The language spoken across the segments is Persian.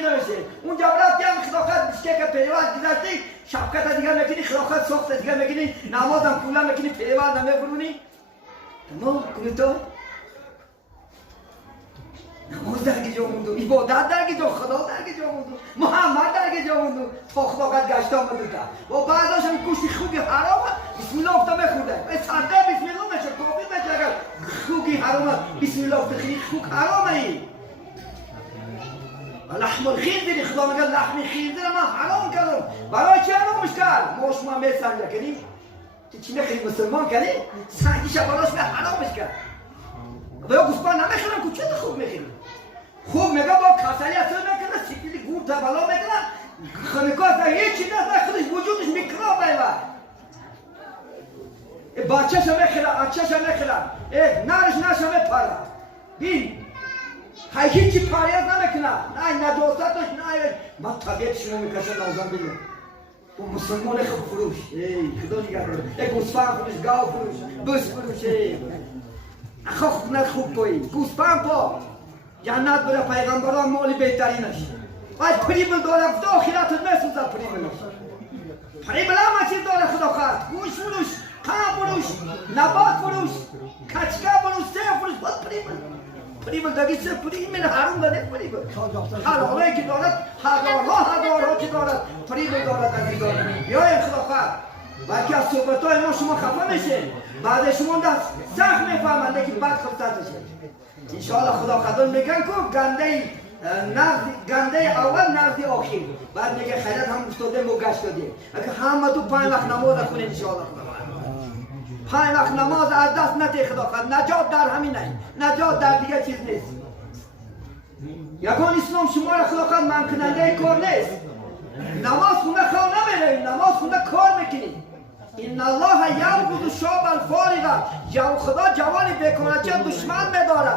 نمیشه اونجا برات دیگه خداخت میشه که پیوند گذاشتی شبکت دیگه میکنی خداخت سخت دیگه میکنی نمازم پولا میکنی پیوند نمیفرونی تمام کنی تو نماز درگه جا موندو عبادت درگه جا خدا درگه جا موندو محمد درگه جا موندو تا خداخت گشت آمده تا و بعداش هم کشتی خوبی حرامه بسم الله افتا میخورده صدقه بسم الله میشه کافی میشه اگر خوبی حرامه بسم الله افتا خیلی خوب حرامه ای لحم الخنزیر خدا میگه لحم خنزیر من حرام کردم برای چی حرامش کرد؟ ما شما میسنجه کنیم چی میخوایی مسلمان کنی؟ سنگیش براش به حرامش کرد و یا گوسفند نمیخورم که چه خوب میخوریم خوب میگه با کسری اصلا میکنه سیکلی گور تبلا میکنه خمیکات هیچی نه خودش وجودش میکراب بیوه بچهش میخورم اچهش میخورم نرش نشه میپره بین هیچی پریز نمیکنه نه نجاستش نه من طبیعت شما میکشه نازم بیدم با مسلمان خوب فروش خدا نگه داره گوسفند فروش گاو فروش بس فروش خوب توی گوسفند پا جنت بره پیغمبران مالی بهترینش باید پریبل داره خدا آخرتت میسوزه پریبلش پریبل همه چیز داره خدا خواهد گوش فروش قم فروش نبات فروش کچکه فروش سه فروش باید پریبل داری سه پریبل حروم داره پریبل حلاله که دارد هزارها که دارد پریبل دارد از این داره یا این خدا خواهد بلکه از صحبت های ما شما خفه میشه بعد شما دست سخت میفهمنده که بعد خفتتشه انشاءالله خدا خدا میگن که گنده اول نرد آخر بعد میگه خیرت هم افتاده مو گشت دادیم اگه همه تو 5 وقت نماز خونید انشاءالله خدا 5 وقت نماز از دست نده خدا خدا نجات در همینه نجات در دیگه چیز نیست یکان اسلام شما را خدا خدا من کننده کار نیست نماز خونه خواه نمیره نماز خونه کار میکنی این الله یعبد الشعب الفارغه یا خدا جوانی بیکاره چه دشمن میداره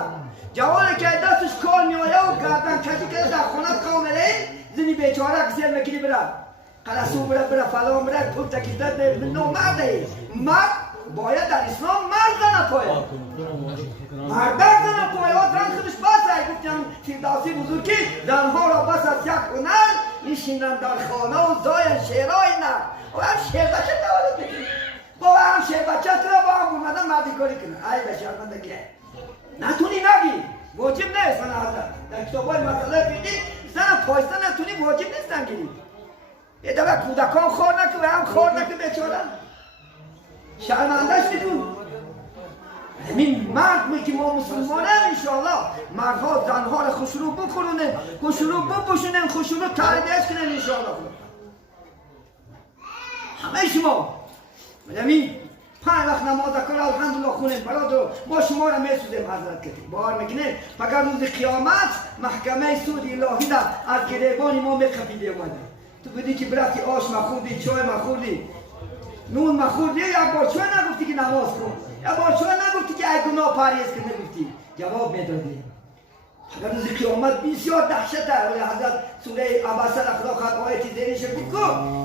جوانی که دستش کار میآید و گردن کشی که در خونه کامله زنی بیچاره کسی میکنی بره قلسو بره فلان بره پول تکیزت نامرده مرد باید در اسلام مرد زنه پاید مرد زنه پاید زن خودش بسه گفتیم فردوسی بزرگی زنها را بس از یک هنر میشینن در خانه و زاین شعرهای نه و هم شعر بچه تولد میکنی با هم شعر بچه را با هم اومدن مردی کاری کنن ای به شرمندگی نتونی نگی واجب نیست من حضرت در کتاب های مسئله فقهی زن پایسته نتونی واجب نیستن گیری یه دفعه کودکان خور نکن و هم خور نکن بیچاره شرمندش میکن همین مرد که ما مسلمانه انشاءالله مردها زنها را خوشرو بکنن خوشرو بپوشونن خوشرو تربیت کنن انشاءالله همه شما همین 5 وقت نماز کار الحمدلله خونید برادر ما شما را میسوزیم حضرت کتیم باور میکنید فقط روز قیامت محکمه سود الهی را از گریبان ما میخفیده اومده تو بودی که برفتی آش مخوردی چای مخوردی نون مخوردی یک بار چای نگفتی که نماز کن یک بار چای نگفتی که ای گناه پرهیز کن نگفتی جواب میدادی اگر روز قیامت بسیار دهشته ولی حضرت سوره عبسه را خدا خواهد آیتی زیرش بگو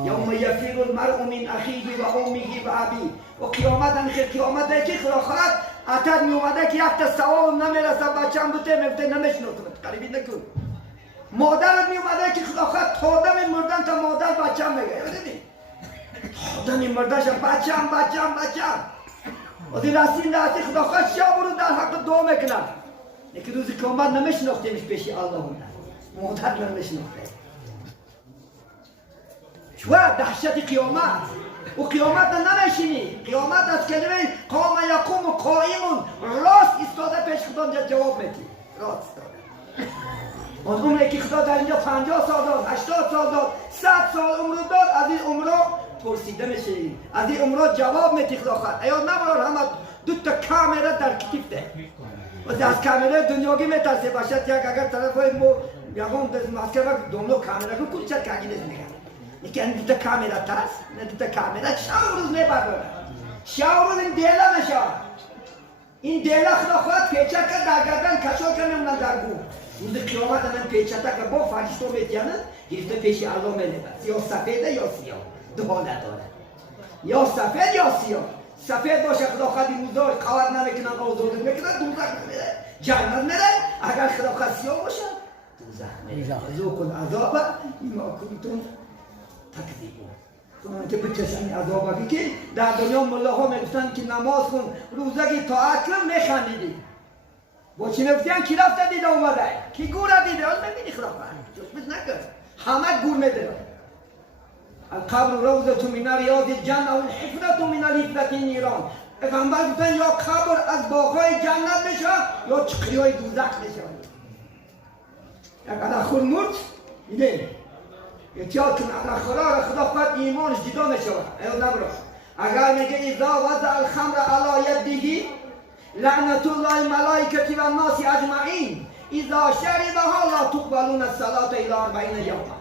یوم یفر المرء من اخیه و امه و ابیه و قیامت انخیر قیامت که خدا خواهد اتر می اومده که یک تا ثواب نمیرسه بچه‌ام بوده میفته نمیشناسمت قریبی نکن مادرت می اومده که خدا خواهد تا آدم مردن تا مادر بچه‌ام میگه ببینید تا آدم مردنش بچه‌ام و دی رسید خدا خواهد شب رو در حق دعا میکنه لیکن روز قیامت نمیشناختیمش پیش الله مادر نمیشناخته شو دهشت قیامت و قیامت نمیشینی قیامت از کلمه قام یقوم و قائم راست ایستاده پیش خدا جواب میدی راست ایستاده اون عمری که خدا در اینجا 50 سال داد 80 سال داد 100 سال عمر داد از این عمر پرسیده میشه از این عمر جواب میدی خدا خواهد ایا نبرار همه 2 تا کامera در کتیب ده و از کامera دنیاگی میترسه باشد یک اگر طرف های مو یقوم دست ماسکه وقت دوملو کامera کو کلچه کاگی نیست میگن یکی این 2 تا کامera تاس نه 2 تا کامera شاورز نبرداره شاورز این دیلا نشه این دیلا خدا خواهد پیچه که در گردن کشو کنم نه در گو روز قیامت من پیچه تا که با فرشتو میتیانه گرفته پیش الله میلبد یا سفیده یا سیاه دو نداره یا سفید یا سیاه سفید باشه خدا خواهد این روزا قوار نمیکنن آزاده میکنن دوزخ نمیره جنت میره اگر خدا خواهد سیاه باشه دوزخ ذوقوا العذاب بما کنتم تکذیبون. خدا که بچشین عذابی که در دنیا ملاها میگفتن که نماز کن روزه که طاعت کن میخندیدی. با چی میگفتن کی رفته دیده اومده کی گوره دیده آن میبینی خدا جسمت نکرد همه گور میده. القبر روضة من رياض الجنة والحفرة من الحفرة النيران. پیغمبر گفتن یا قبر از باغ‌های جنت میشه یا چقیای دوزخ میشه. یک ادخور مرد میده احتیاط کن ادخورا خدا خود ایمانش جدا میشه. ایو نبرو اگر میگه اذا وضع الخمر على يده لعنة الله الملائكة والناس اجمعین اذا شربها لا تقبلون الصلاة الى 40 یوما.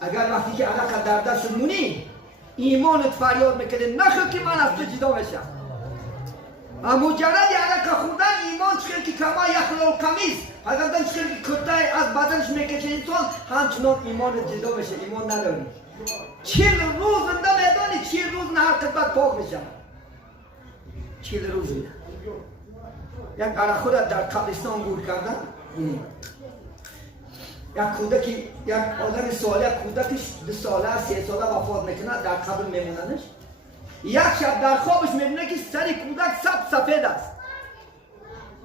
اگر وقتی که عرق در دست مونی ایمانت فریاد میکنه نخو که من از تو جدا بشم. مجرد عرق خوردن ایمان چخیل که کما یخلو القمیص حضرتن چخیل که کته از بدنش میکشه انسان همچنان ایمانت جدا بشه. ایمان نداری 40 روز زنده میدانی 40 روز نه هر قسمت پاک میشم 40 روز میده. یک عرق خودت در قبرستان گور کردن. یک کودکی یک آدم ساله کودکش 2 ساله 3 ساله وفات میکنه در قبر میموننش. یک شب در خوابش میبینه که سر کودک سفید است.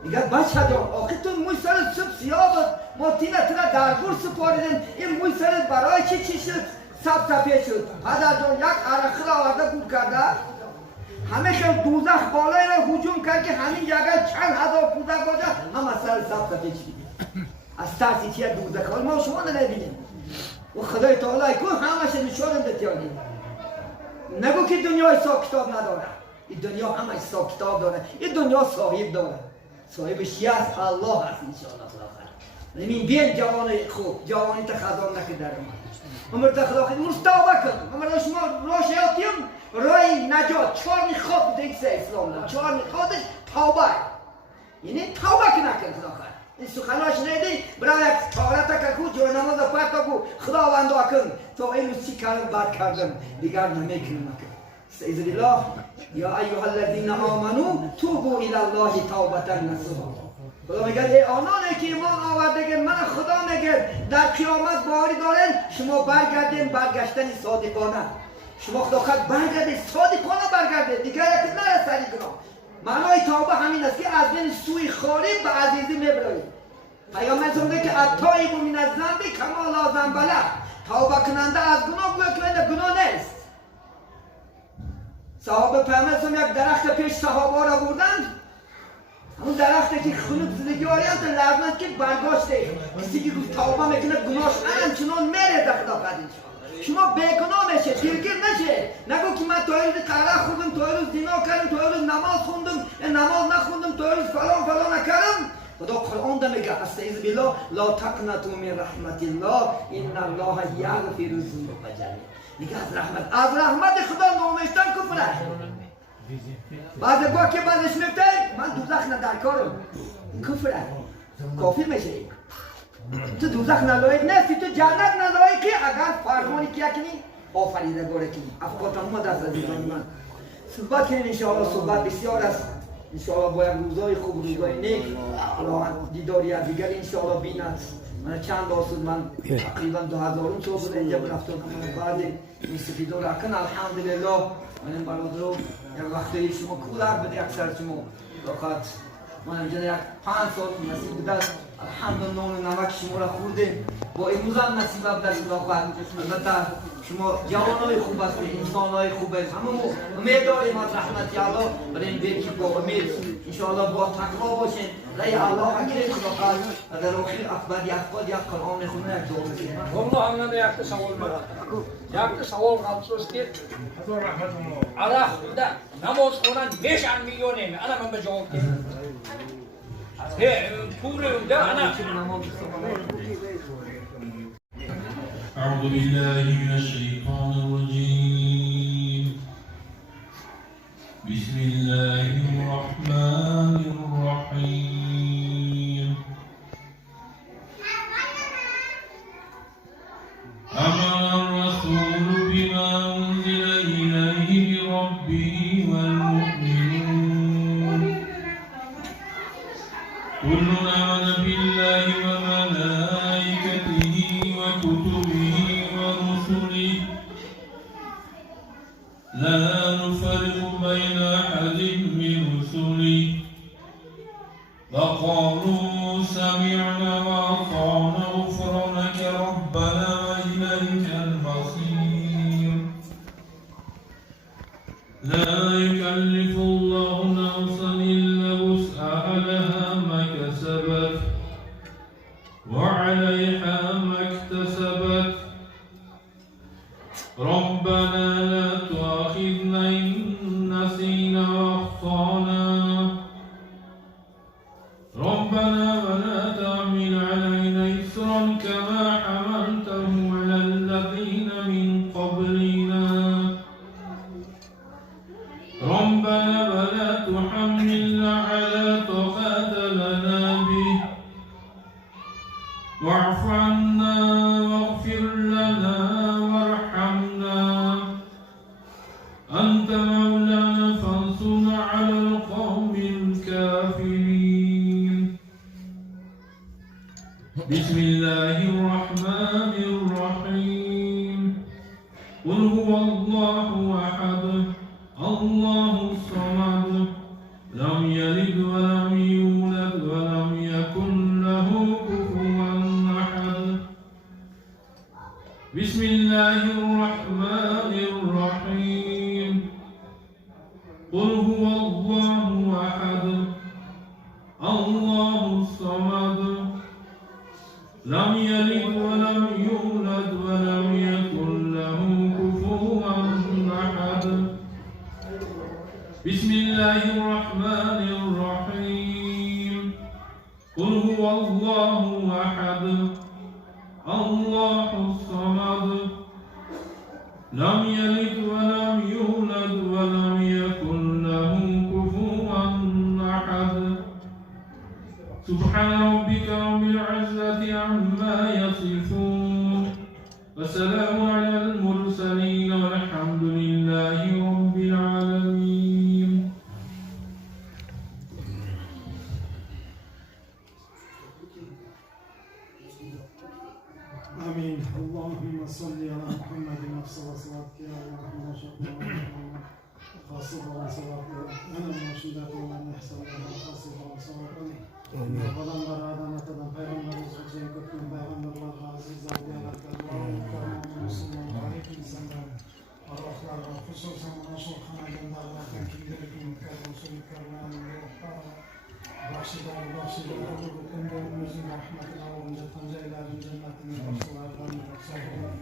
میگه بچه جان آخه تو موی سرت سیاه بود ما تیره در گور سپاریدیم این موی سرت برای چی شد سفید شد. پدر جان یک عرق را آورده گور کرده همیشه دوزخ بالای را هجوم کرد که همین جگه چند هزار کودک باشه همه سر سفید شد. از ترسی چیه دوزخ حال ما شما نبینیم و خدای تعالی کو همشه نشانم دتیانی. نگو که دنیا حساب کتاب نداره. این دنیا همه حساب کتاب داره. این دنیا صاحب داره. صاحبش یست الله هست انشاءالله آخر. نمین بین جوان خوب جوانی تا خدام نکرد در ما عمر تا خدا خود مستوبه کن. عمر شما راش یاتیم رای نجات 4 میخواد دیگه اسلام داره 4 میخوادش توبه یعنی توبه که نکن خدا خیر. این سخناش نیدی برای یک تارت که کو جو نماز پرتا کو خداوند کن تو این چی کارم بد کردم دیگر نمیکنم. استعذ بالله یا ایها الذین آمنوا توبوا الی الله توبة نصوحا. خدا میگه ای آنانی که ایمان آوردگید من خدا میگه در قیامت باری دارین شما برگردین برگشتن صادقانه. شما خدا خود برگردید صادقانه برگردید دیگر یک نره سری گناه. معنای توبه همین است که از بین سوی خارج به عزیزی میبرید. پیامبر میگه که التائب من الذنب کما لا ذنب له. توبه کننده از گناه گویا که گناه نیست. صحابه پیامبر یک درخت پیش صحابه را بردند. اون درختی که خنک زندگی آریند لازم که برگاشته کسی که روز توبه میکنه گناهش همچنان میره در خدا قدیم. شما بیگناه میشه دلگیر نشه. نگو که من تا روز قرار خوردم تا روز دینا کردم تا روز نماز خوندم نماز نخوندم تا روز فلان نکردم. خدا قرآن ده میگه استعذ بالله لا تقنطوا من رحمت الله ان الله یغفر الذنوب جميعا. میگه از رحمت خدا نومیشتن کفر است. بعضی با که بعضش میگه من دوزخ ندارم کفر است کافر میشه. تو دوزخ نلایق نیستی تو جنت نلایقی اگر فرمانی که کنی آفریدگار کنی. افکارتان اومد از عزیزان من صحبت کنیم انشاءالله. صحبت بسیار است انشاءالله با یک روزای خوب روزای نیک دیداری از دیگر انشاءالله بیند. من چند آسود من تقریبا 2000 سال بود اینجا برفتم بعد این سفیدو رکن الحمدلله من برادرو یک وقتی شما کولر بده اکثر شما وقت من اینجا یک 5 سال نصیب بوده الحمدلله نون نمک شما را خوردیم با امروز هم نصیب بوده وقت البته شما جوانای خوب هستید انسانای خوب هستید همه امید داریم از رحمت الله برای این بیت که با امید انشاءالله با تقوا باشین رای الله حقیقی خدا قال و در آخر افباد یک قرآن میخونه یک دعا میکنه. والله همنا یک سوال مرا یک سوال خالص که عرق خورده نماز خوندن میشن میلیونه انا من به جواب کردم پول ده انا أعوذ بالله من الشيطان الرجيم بسم الله الرحمن الرحيم آمن الرسول بما أنزل إليه من ربه والمؤمنون كل آمن بالله وملائكته وعليها ما اكتسبت ربنا لا تؤاخذنا إن نسينا وأخطأنا ربنا ولا تحمل علينا إصرا كما حملته على الذين من قبلنا ربنا ولا تحملنا على طاقة لنا به واعف عنا واغفر لنا وارحمنا أنت مولانا فانصرنا على القوم الكافرين بسم الله الرحمن الرحيم قل هو الله أحد الله الصمد لم يلد ولم يولد ولم يكن له كفوا أحد بسم الله الرحمن الرحيم قل هو الله أحد الله الصمد لم يلد ولم يولد ولم يكن له كفوا أحد بسم الله الرحمن الرحيم قل هو الله أحد الله الصمد لم يلد ولم يولد ولم يكن له كفوا أحد سبحان ربك رب العزة عما يصفون وسلام على المرسلين والحمد لله رب العالمين آمين. اللهم صل على محمد أفضل صلاتك يا رحمة الله خاصة صلاتك أنا مرشدك ومن أحسن خاصة صلاتك فلان برادنا تدم پیغمبر رسول كتب پیغمبر الله عزيز وجلالك الله كرم مسلم عليك سلام الأخلاق خصوصا شيخنا جل الله تنكيلكم كرسول كرمان راشدا راشدا أبوكم بمزيد رحمة الله وجل تنزل من جنة من رسول الله